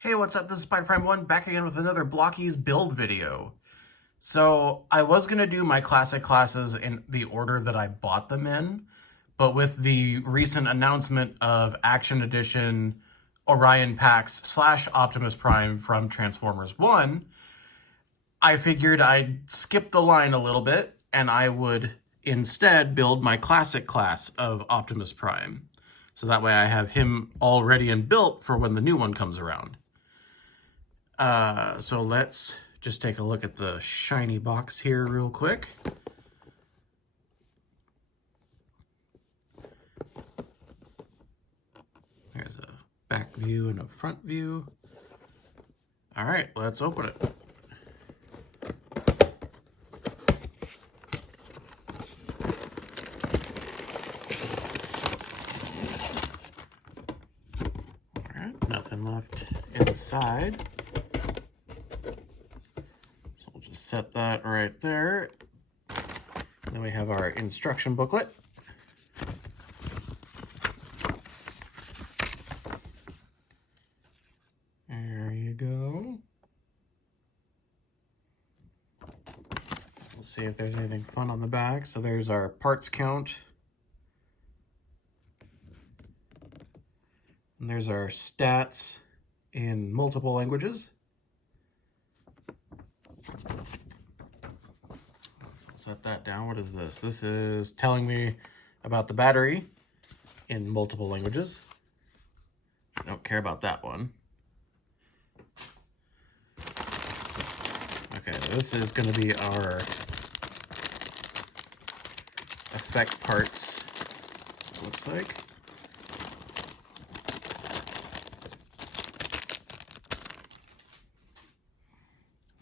Hey, what's up? This is Spider Prime 1 back again with another Blokees build video. So I was going to do my classic classes in the order that I bought them in, but with the recent announcement of Action Edition Orion Pax / Optimus Prime from Transformers 1, I figured I'd skip the line a little bit and I would instead build my classic class of Optimus Prime. So that way I have him all ready and built for when the new one comes around. So let's just take a look at the shiny box here real quick. There's a back view and a front view. All right, let's open it. All right, nothing left inside. So we'll just set that right there. And then we have our instruction booklet. There you go. We'll see if there's anything fun on the back. So there's our parts count. And there's our stats in multiple languages. So I'll set that down. What is this? This is telling me about the battery in multiple languages. I don't care about that one. Okay, this is going to be our effect parts, it looks like.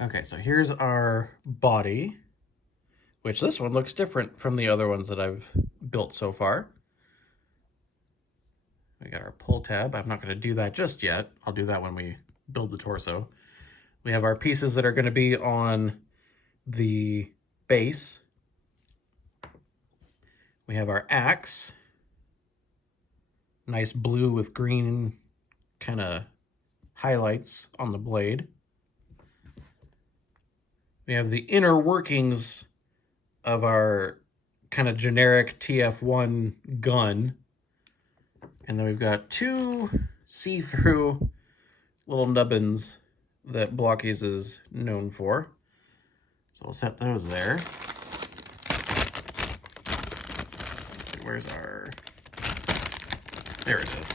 Okay, so here's our body, which this one looks different from the other ones that I've built so far. We got our pull tab. I'm not going to do that just yet. I'll do that when we build the torso. We have our pieces that are going to be on the base. We have our axe. Nice blue with green kind of highlights on the blade. We have the inner workings of our kind of generic TF1 gun. And then we've got two see-through little nubbins that Blokees is known for. So we'll set those there. Let's see, where's our... There it is.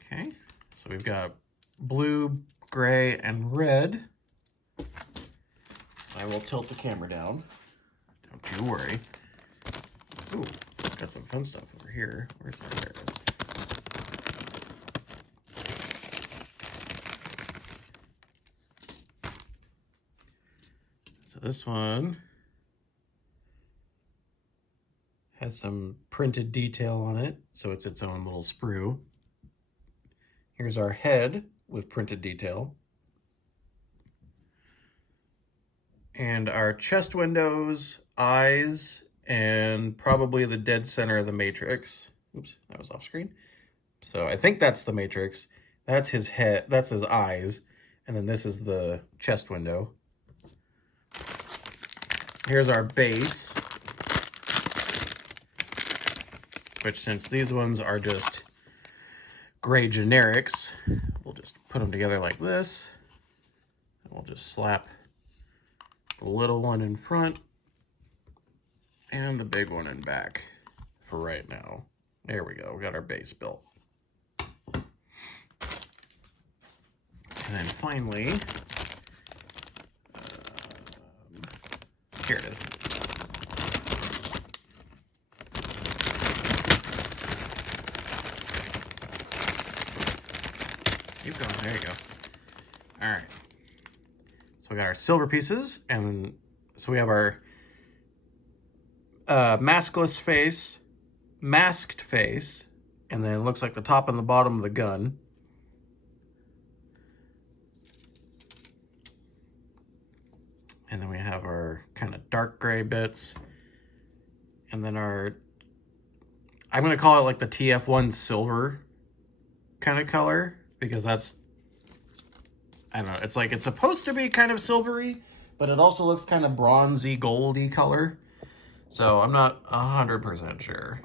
Okay, so we've got blue, gray, and red. I will tilt the camera down. Don't you worry. Ooh, got some fun stuff over here. Where's our... There it is. So this one has some printed detail on it, so it's its own little sprue. Here's our head with printed detail. And our chest windows, eyes, and probably the dead center of the matrix. Oops, that was off screen. So I think that's the matrix. That's his head, that's his eyes. And then this is the chest window. Here's our base, which since these ones are just gray generics, we'll just put them together like this. And we'll just slap the little one in front and the big one in back for right now. There we go, we got our base built. And then finally, here it is. Keep going, there you go. All right. So we got our silver pieces, and so we have our maskless face, masked face, and then it looks like the top and the bottom of the gun. And then we have our kind of dark gray bits, and then our I'm going to call it like the TF1 silver kind of color, because that's, I don't know, it's like, it's supposed to be kind of silvery, but it also looks kind of bronzy, goldy color. So I'm not 100% sure.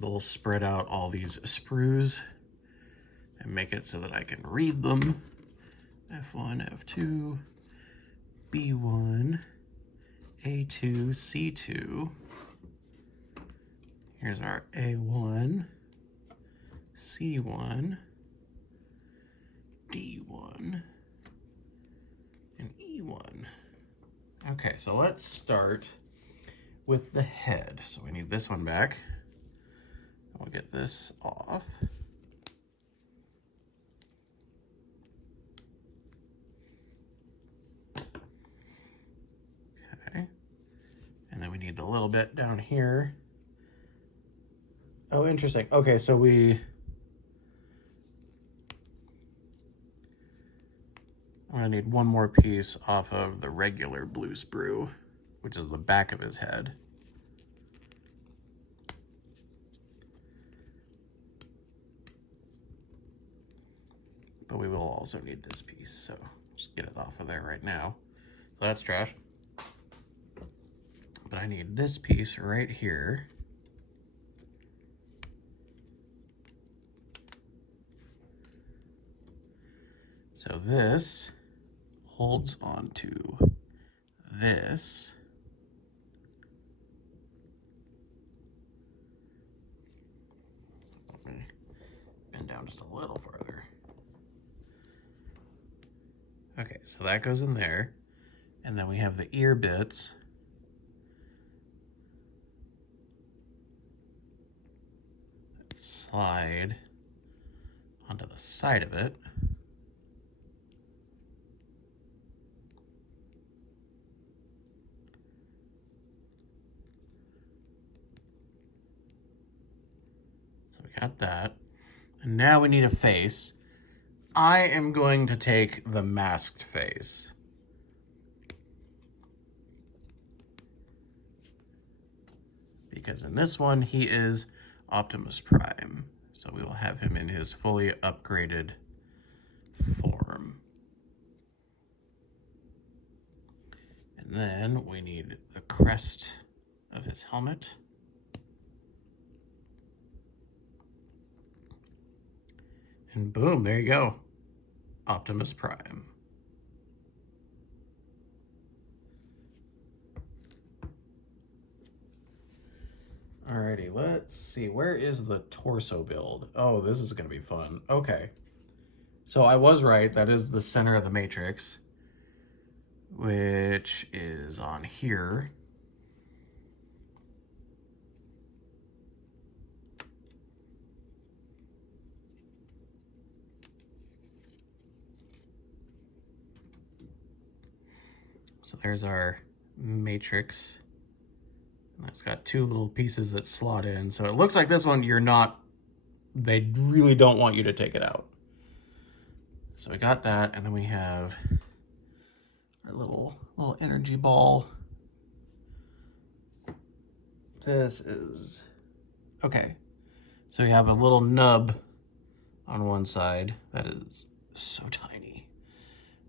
We'll spread out all these sprues and make it so that I can read them. F1, F2, B1, A2, C2. Here's our A1, C1, D1, and E1. Okay, so let's start with the head. So we need this one back. We'll get this off. Okay. And then we need a little bit down here. Oh, interesting. Okay, so I'm gonna need one more piece off of the regular blue sprue, which is the back of his head. But we will also need this piece, so just get it off of there right now. So that's trash. But I need this piece right here. So this holds onto this. Let me bend down just a little farther. Okay, so that goes in there. And then we have the ear bits. Slide onto the side of it. So we got that. And now we need a face. I am going to take the masked face. Because in this one, he is Optimus Prime. So we will have him in his fully upgraded form. And then we need the crest of his helmet. And boom, there you go. Optimus Prime. Alrighty, let's see. Where is the torso build? Oh, this is going to be fun. Okay. So I was right. That is the center of the matrix, which is on here. So there's our matrix. And it's got two little pieces that slot in. So it looks like this one, they really don't want you to take it out. So we got that, and then we have our little energy ball. This is, okay. So we have a little nub on one side that is so tiny.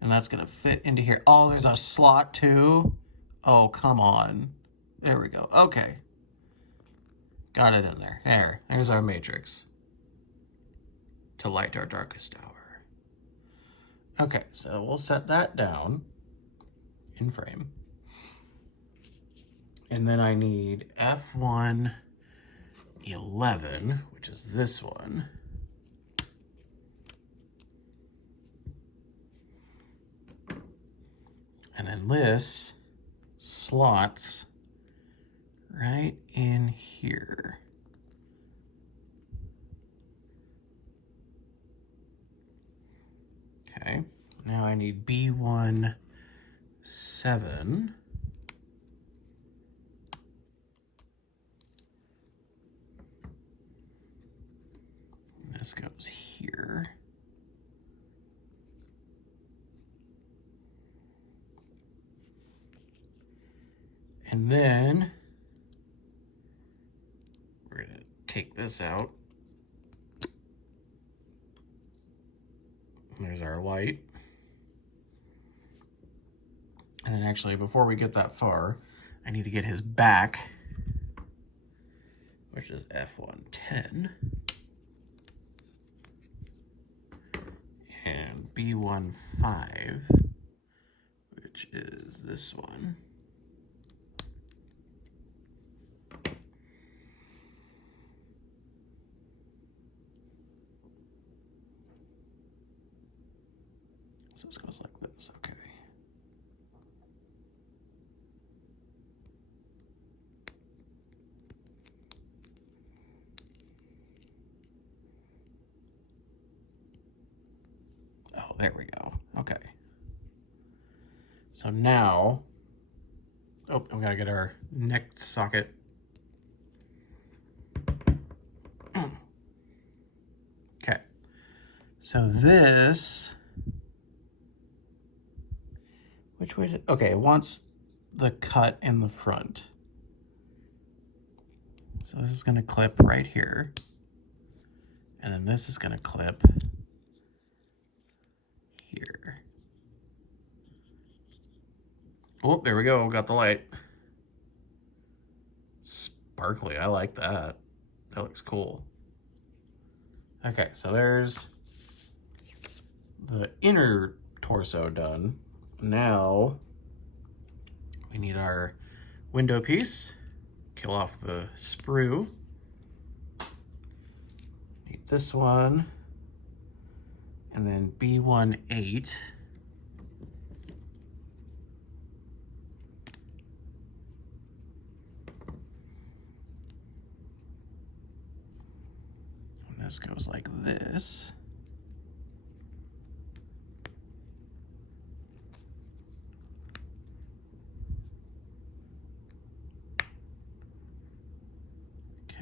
And that's gonna fit into here. Oh, there's a slot too. Oh, come on. There we go. Okay. Got it in there. There's our matrix to light our darkest hour. Okay, so we'll set that down in frame. And then I need F1 11, which is this one. And then this slots right in here. Okay, now I need B1 7. This goes here. And then we're gonna take this out. There's our light. And then actually, before we get that far, I need to get his back, which is F110, and B15, which is this one. So this goes like this, okay. Oh, there we go. Okay. So now, oh, we gotta get our neck socket. Okay. So this, which way did, okay, it wants the cut in the front. So this is gonna clip right here. And then this is gonna clip here. Oh, there we go, got the light. Sparkly, I like that. That looks cool. Okay, so there's the inner torso done. Now we need our window piece. Kill off the sprue. Need this one. And then B18. And this goes like this.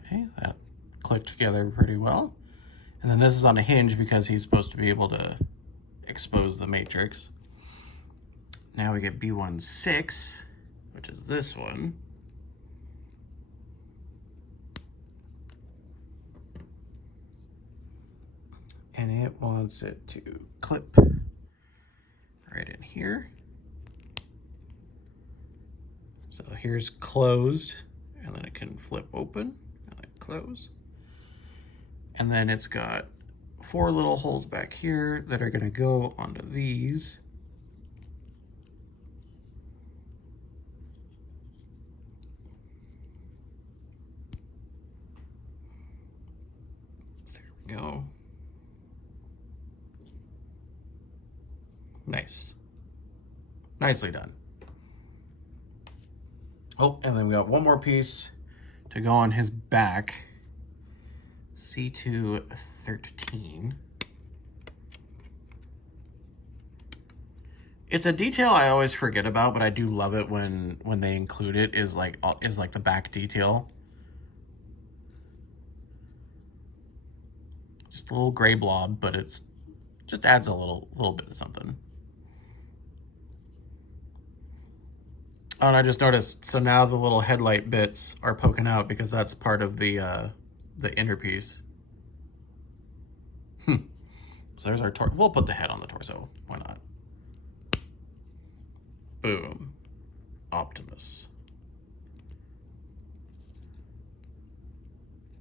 Okay, that clicked together pretty well. And then this is on a hinge because he's supposed to be able to expose the matrix. Now we get B16, which is this one. And it wants it to clip right in here. So here's closed, and then it can flip open and then close. And then it's got 4 little holes back here that are gonna go onto these. There we go. Nice. Nicely done. Oh, and then we got one more piece to go on his back. C213. It's a detail I always forget about, but I do love it when they include it, is like the back detail. Just a little gray blob, but it's just adds a little bit of something. Oh, and I just noticed, so now the little headlight bits are poking out because that's part of the inner piece. So there's our torso. We'll put the head on the torso. Why not? Boom. Optimus.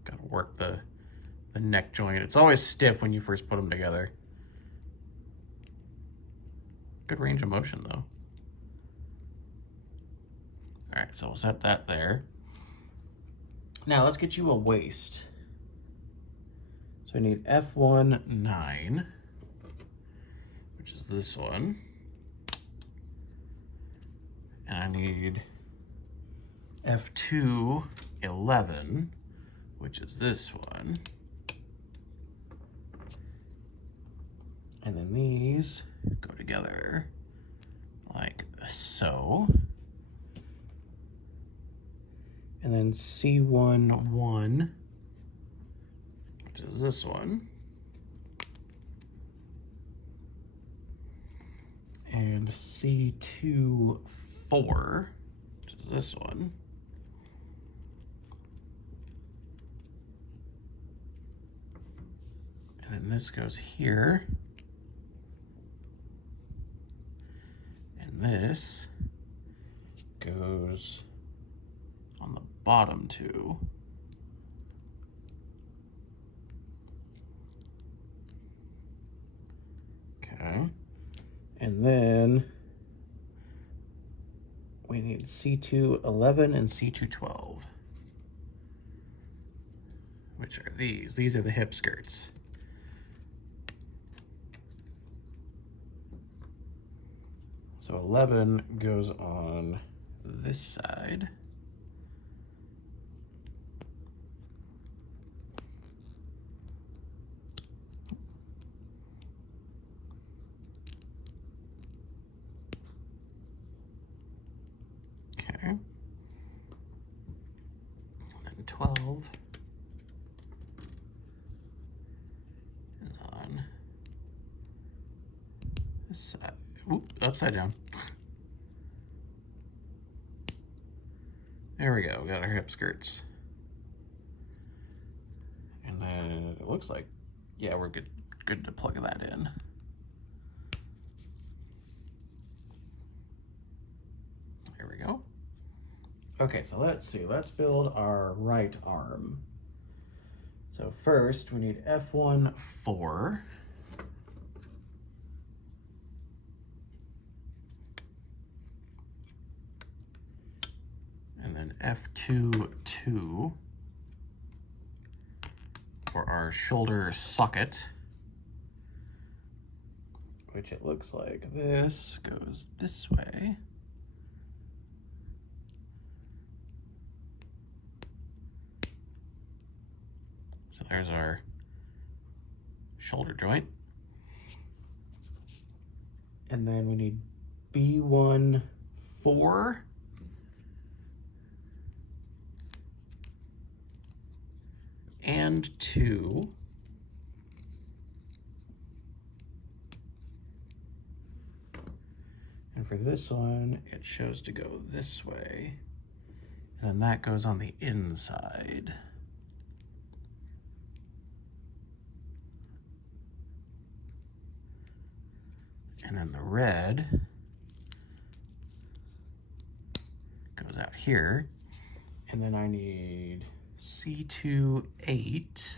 Gotta work the neck joint. It's always stiff when you first put them together. Good range of motion, though. All right, so we'll set that there. Now let's get you a waist. So I need F19, which is this one. And I need F211, which is this one. And then these go together like so. And then C11, which is this one. And C24, which is this one. then this goes here. And this goes on the bottom too. Okay. And then we need C211 and C212, which are these. These are the hip skirts. So 11 goes on this side. Okay. And then 12 is on this side. Oop, upside down. There we go, we got our hip skirts. And then it looks like, yeah, we're good to plug that in. There we go. Okay, so let's see, let's build our right arm. So first we need F1-4. And then F2-2 for our shoulder socket, which it looks like this goes this way. So there's our shoulder joint. And then we need B1-4. And 2. And for this one, it shows to go this way. And then that goes on the inside. And then the red goes out here. And then I need C2-8.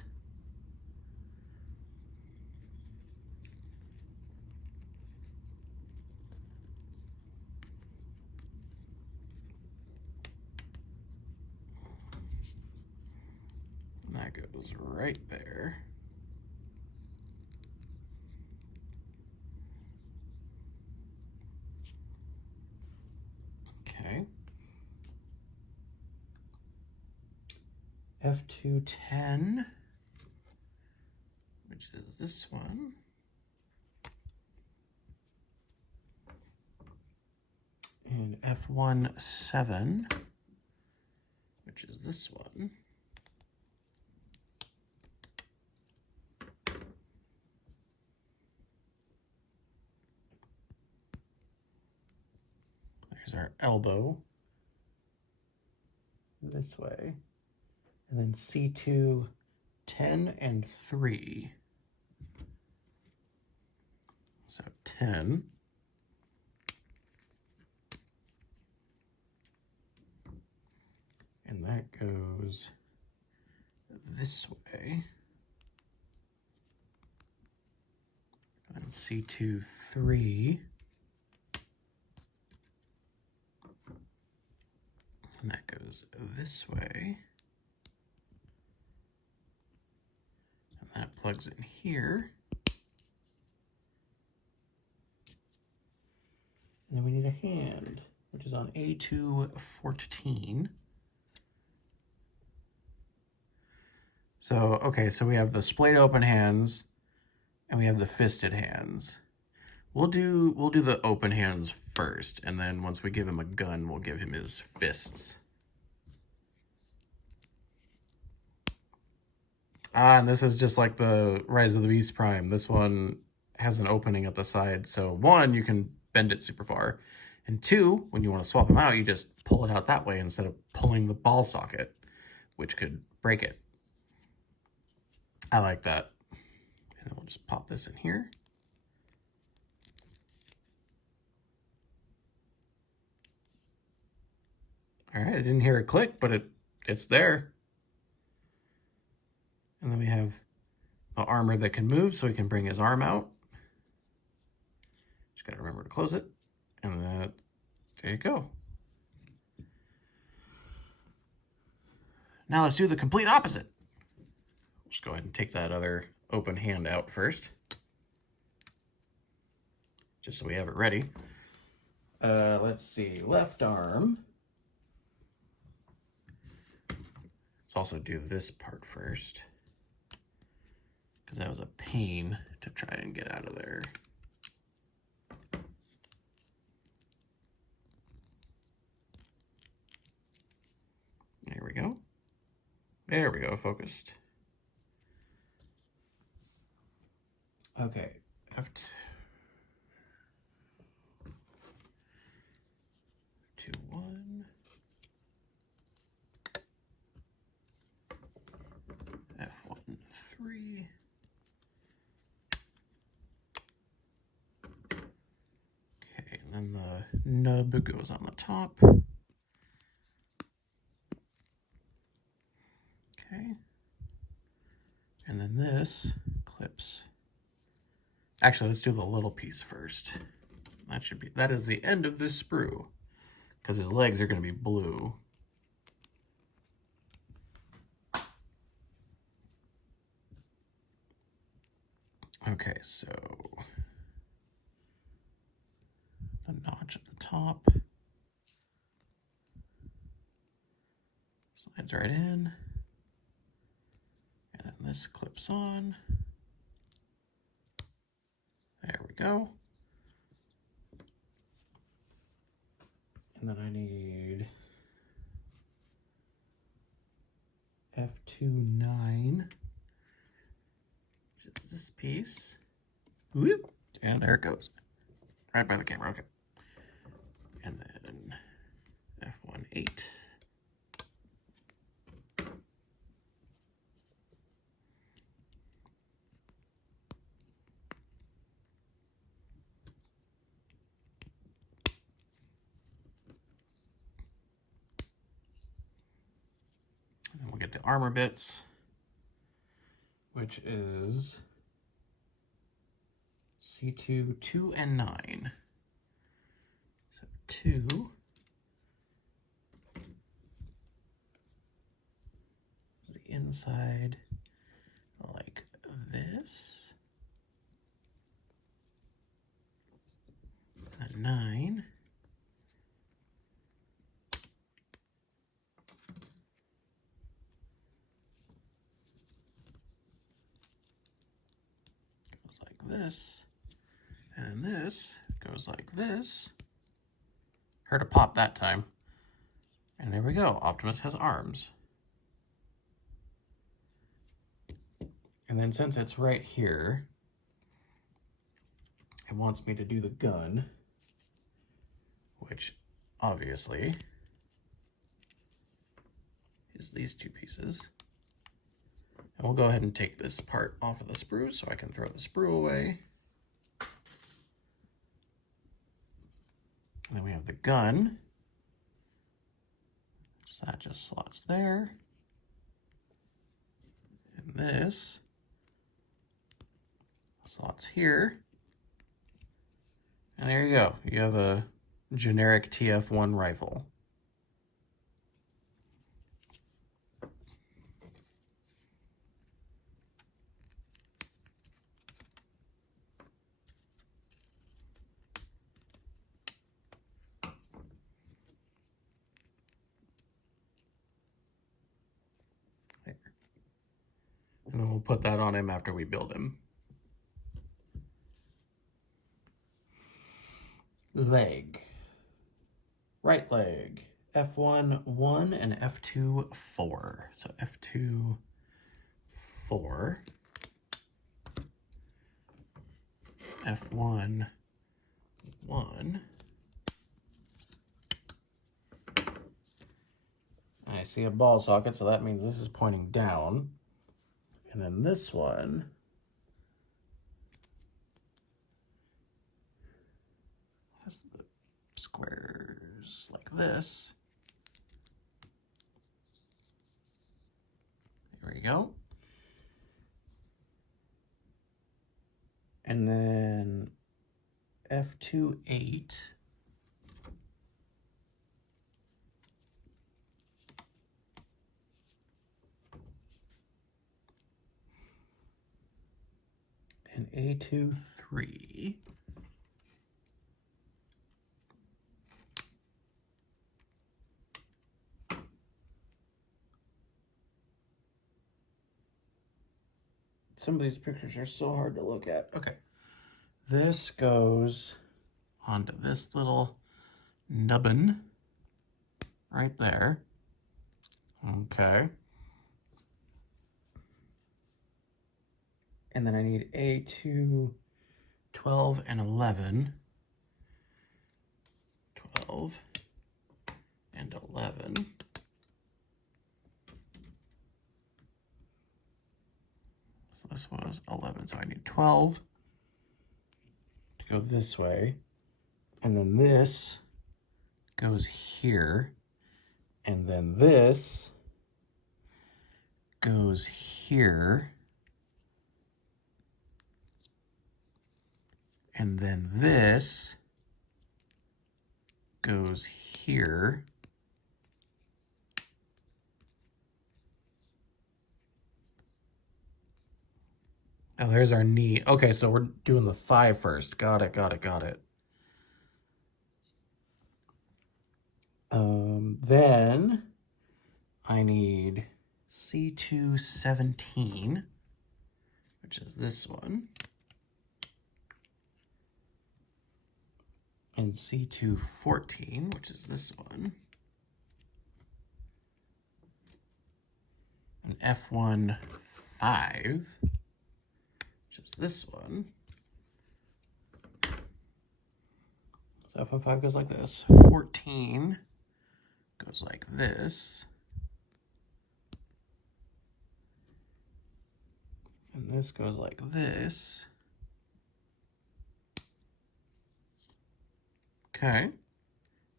And that goes right there. Okay. F2-10, which is this one. And F1-7, which is this one. There's our elbow this way. And then C2-10 and 3. So 10. And that goes this way. And C2-3. And that goes this way. That plugs in here. And then we need a hand, which is on A2-14. So, okay, so we have the splayed open hands and we have the fisted hands. We'll do the open hands first, and then once we give him a gun, we'll give him his fists. And this is just like the Rise of the Beast Prime. This one has an opening at the side. So 1, you can bend it super far. And 2, when you want to swap them out, you just pull it out that way instead of pulling the ball socket, which could break it. I like that. And And then we'll just pop this in here. All right, I didn't hear a click, but it's there. And then we have the armor that can move, so he can bring his arm out. Just gotta remember to close it. And there you go. Now let's do the complete opposite. Just go ahead and take that other open hand out first, just so we have it ready. Let's see, left arm. Let's also do this part first, because that was a pain to try and get out of there. There we go. There we go, focused. Okay, F2, 1. F1, 3. Okay, and then the nub goes on the top. Okay. And then this clips. Actually, let's do the little piece first. That is the end of this sprue, because his legs are going to be blue. Okay, so the notch at the top slides right in, and then this clips on. There we go. And then I need F2.9, which is this piece. Whoop, and there it goes. Right by the camera, okay. And then F1.8. And then we'll get the armor bits, which is C2, 2, and 9. So 2. The inside like this. And 9. Goes like this. And this goes like this. Heard a pop that time. And there we go. Optimus has arms. And then since it's right here, it wants me to do the gun, which obviously is these two pieces. And we'll go ahead and take this part off of the sprue so I can throw the sprue away. And then we have the gun. So that just slots there. And this slots here. And there you go. You have a generic TF1 rifle. And then we'll put that on him after we build him. Leg. Right leg. F1, 1, and F2, 4. So F2, 4. F1, 1. I see a ball socket, so that means this is pointing down. And then this one squares like this. There we go. And then F2, 8. And A2, 3. Some of these pictures are so hard to look at. Okay. This goes onto this little nubbin right there. Okay. And then I need A2, 12, and 11. 12 and 11. So this was 11, so I need 12 to go this way. And then this goes here. And then this goes here. And then this goes here. Oh, there's our knee. Okay, so we're doing the thigh first. Got it. Then I need C2, 17, which is this one. And C2, 14, which is this one. And F1, 5, which is this one. So F1, 5 goes like this. 14 goes like this. And this goes like this. Okay.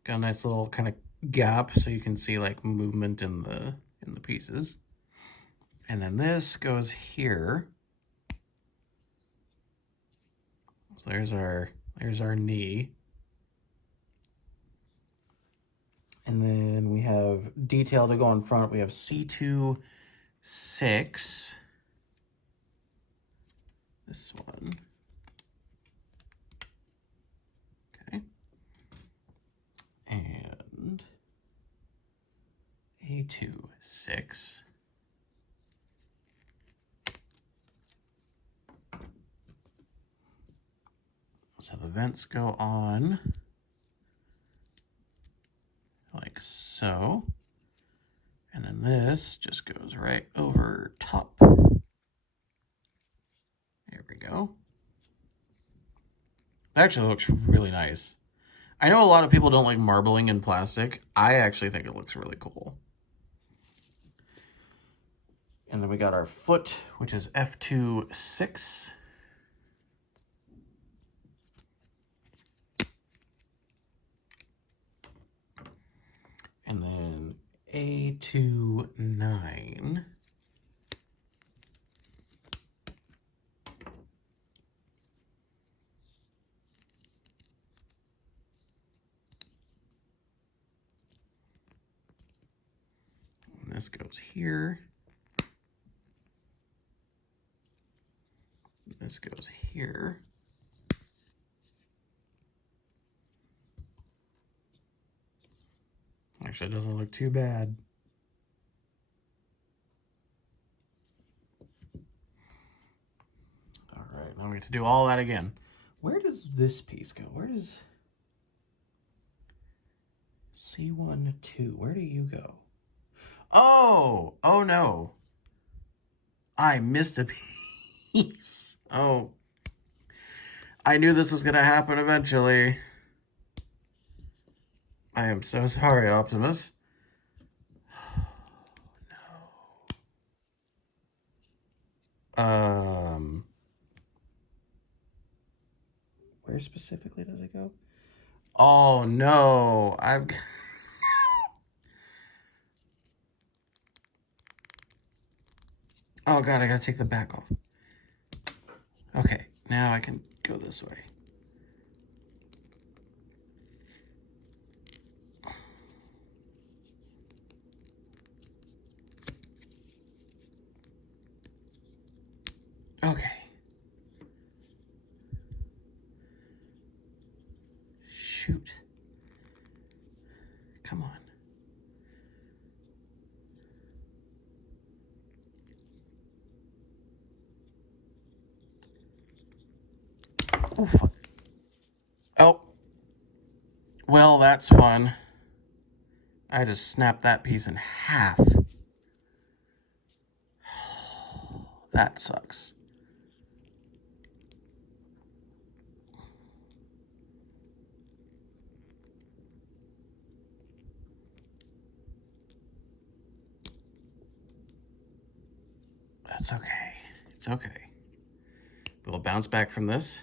Got a nice little kind of gap so you can see like movement in the pieces. And then this goes here. So there's our knee. And then we have detail to go in front. We have C2, 6. This one. Okay. And A2, 6. So the vents go on like so. And then this just goes right over top. There we go. That actually looks really nice. I know a lot of people don't like marbling in plastic. I actually think it looks really cool. And then we got our foot, which is F2, 6. And then A2, 9. And this goes here. And this goes here. Actually, it doesn't look too bad. All right, now we get to do all that again. Where does this piece go? Where does C1, 2? Where do you go? Oh no. I missed a piece. Oh. I knew this was going to happen eventually. I am so sorry, Optimus. Where specifically does it go? Oh no, oh God, I gotta take the back off. Okay, now I can go this way. Okay. Shoot. Come on. Oh, fuck. Oh. Well, that's fun. I just snapped that piece in half. That sucks. That's okay. It's okay. We'll bounce back from this.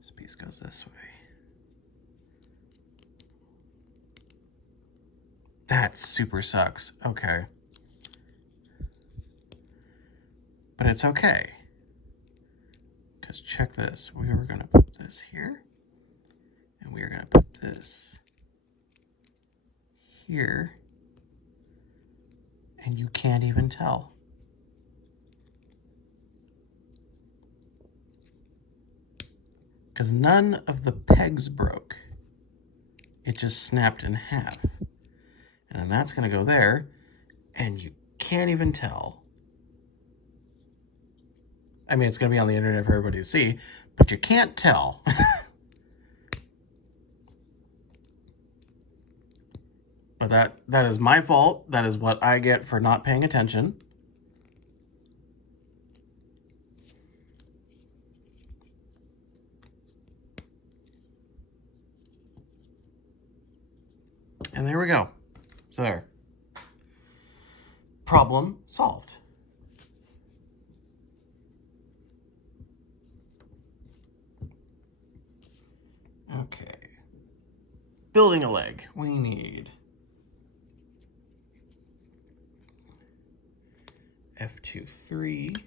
This piece goes this way. That super sucks. Okay. But it's okay. Because check this. We were going to put this here. And we are going to put this here. And you can't even tell. Because none of the pegs broke. It just snapped in half. And then that's going to go there. And you can't even tell. I mean, it's going to be on the internet for everybody to see, but you can't tell. But that is my fault. That is what I get for not paying attention. And there we go. So there. Problem solved. Okay. Building a leg. We need F2-3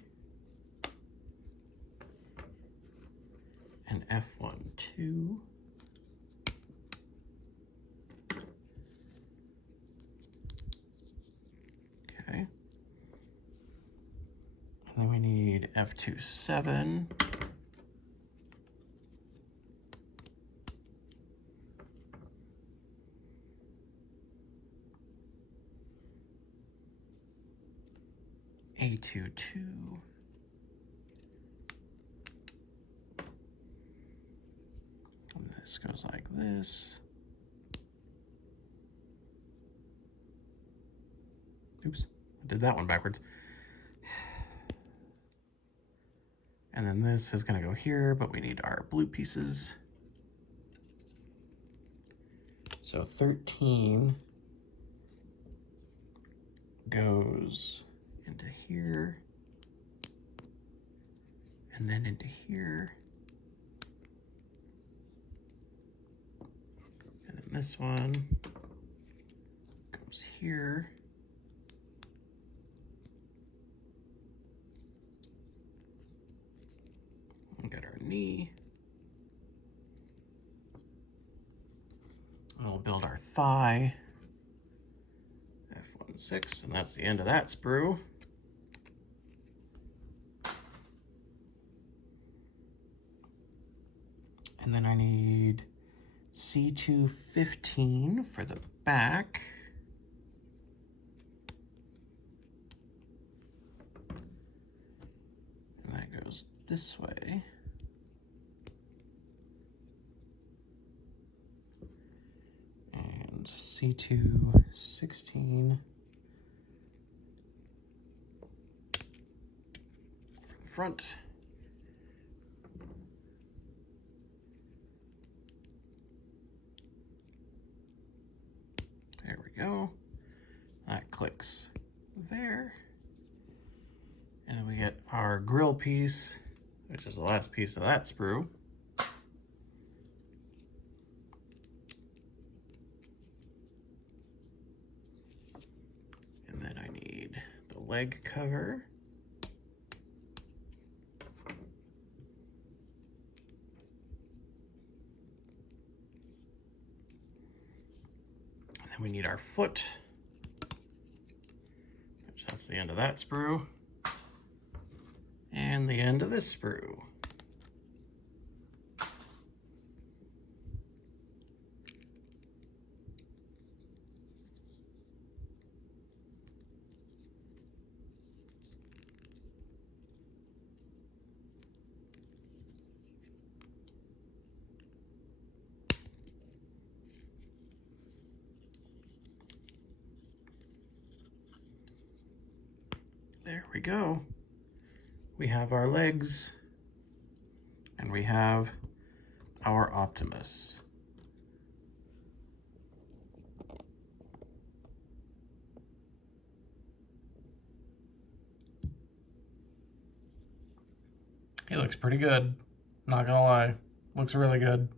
and F1-2. Okay. And then we need F2-7. A2-2. And this goes like this. Oops, I did that one backwards. And then this is going to go here, but we need our blue pieces. So 13 goes into here, and then into here. And then this one goes here. And get our knee. And we'll build our thigh. F1-6, and that's the end of that sprue. And then I need C2-15 for the back. And that goes this way. And C2-16 for the front. There we go. That clicks there. And then we get our grill piece. which is the last piece of that sprue. And then I need the leg cover. And then we need our foot, which that's the end of that sprue. And the end of this sprue. There we go. We have our legs, and we have our Optimus. He looks pretty good, not gonna lie. Looks really good.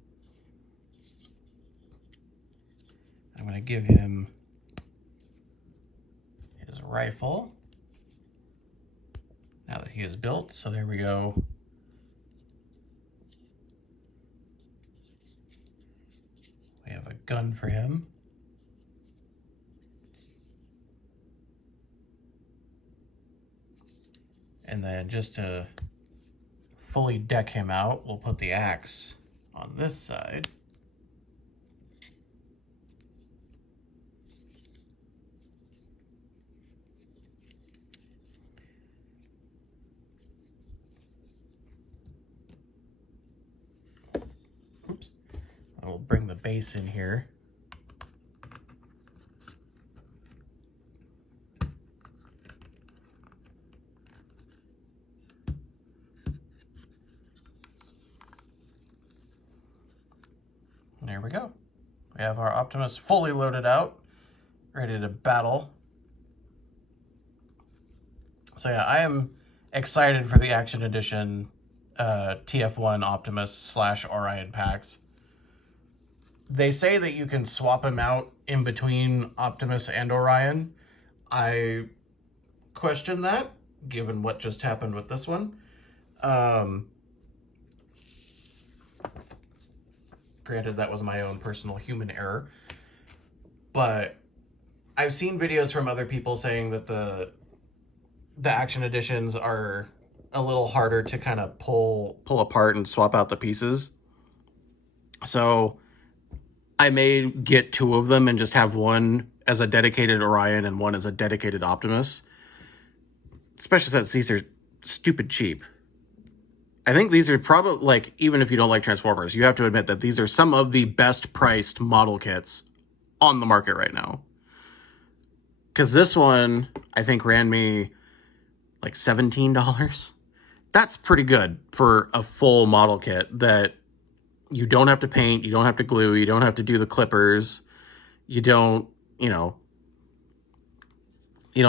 I'm gonna give him his rifle now that he is built. So there we go. We have a gun for him. And then just to fully deck him out, we'll put the axe on this side. Oops. I will bring the base in here. There we go. We have our Optimus fully loaded out, ready to battle. So yeah, I am excited for the Action Edition TF1 Optimus / Orion packs. They say that you can swap them out in between Optimus and Orion. I question that, given what just happened with this one. Granted, that was my own personal human error. But I've seen videos from other people saying that the Action Editions are a little harder to kind of pull apart and swap out the pieces. So I may get two of them and just have one as a dedicated Orion and one as a dedicated Optimus. Especially since these are stupid cheap. I think these are probably, like, even if you don't like Transformers, you have to admit that these are some of the best priced model kits on the market right now. Because this one, I think, ran me like $17. That's pretty good for a full model kit that you don't have to paint, you don't have to glue, you don't have to do the clippers, you don't, you don't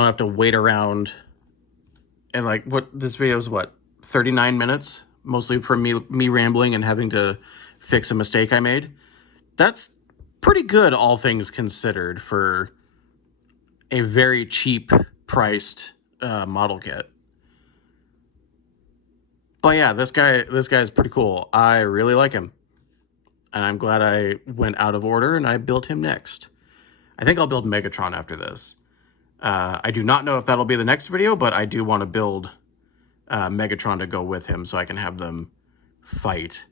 have to wait around. And like, what, this video is what, 39 minutes? Mostly from me rambling and having to fix a mistake I made. That's pretty good, all things considered, for a very cheap priced model kit. But yeah, this guy is pretty cool. I really like him. And I'm glad I went out of order and I built him next. I think I'll build Megatron after this. I do not know if that'll be the next video, but I do want to build Megatron to go with him so I can have them fight.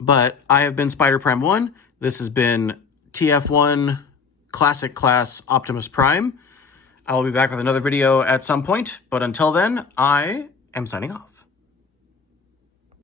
But I have been Spider Prime 1. This has been TF1 Classic Class Optimus Prime. I will be back with another video at some point, but until then, I am signing off.